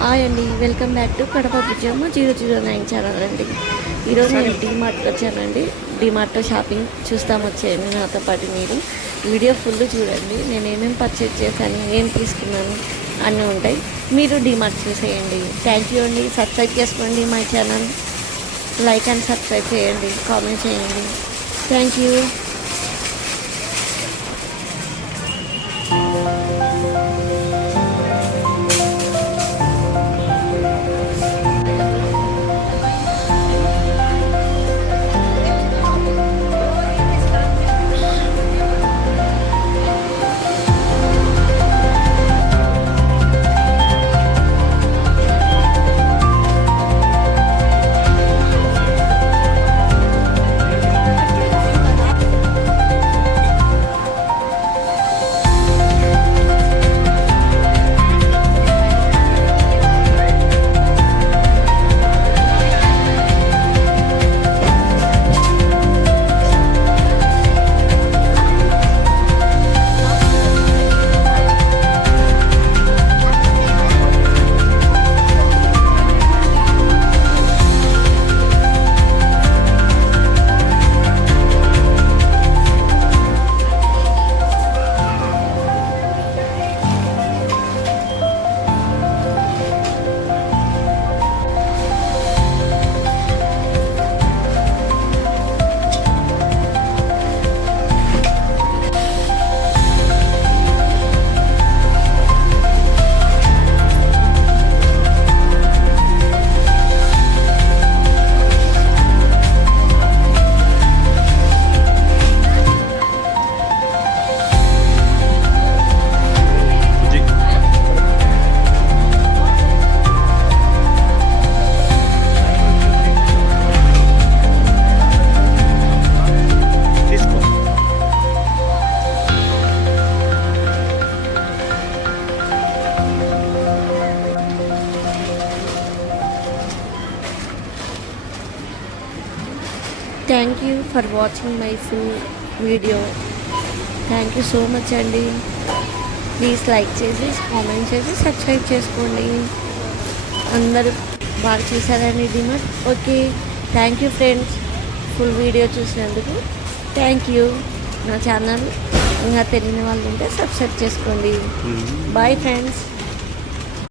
Hi అండి, welcome back to Kadapa Bujjamma 009 channel అండి. ఈరోజు నేను డీమార్ట్కి వచ్చానండి. డీమార్ట్లో షాపింగ్ చూస్తాం, వచ్చేయండి నాతో పాటు. మీరు వీడియో ఫుల్ చూడండి. నేను ఏమేమి పర్చేజ్ చేశాను, ఏం తీసుకున్నాను అన్నీ ఉంటాయి. మీరు డీమార్ట్ చూసేయండి. థ్యాంక్ యూ అండి. సబ్స్క్రైబ్ చేసుకోండి my channel. Like and subscribe చేయండి, కామెంట్ చేయండి. Thank you. Thank you for watching my full video. Thank you so much అండి. ప్లీజ్ లైక్ చేసి, కామెంట్ చేసి, సబ్స్క్రైబ్ చేసుకోండి. అందరూ బాగా చూసారండి DMart. Okay, thank you friends. Full video చూసినందుకు థ్యాంక్ యూ. నా ఛానల్ ఇంకా తెలియని వాళ్ళు ఉంటే సబ్స్క్రైబ్ చేసుకోండి. Bye friends.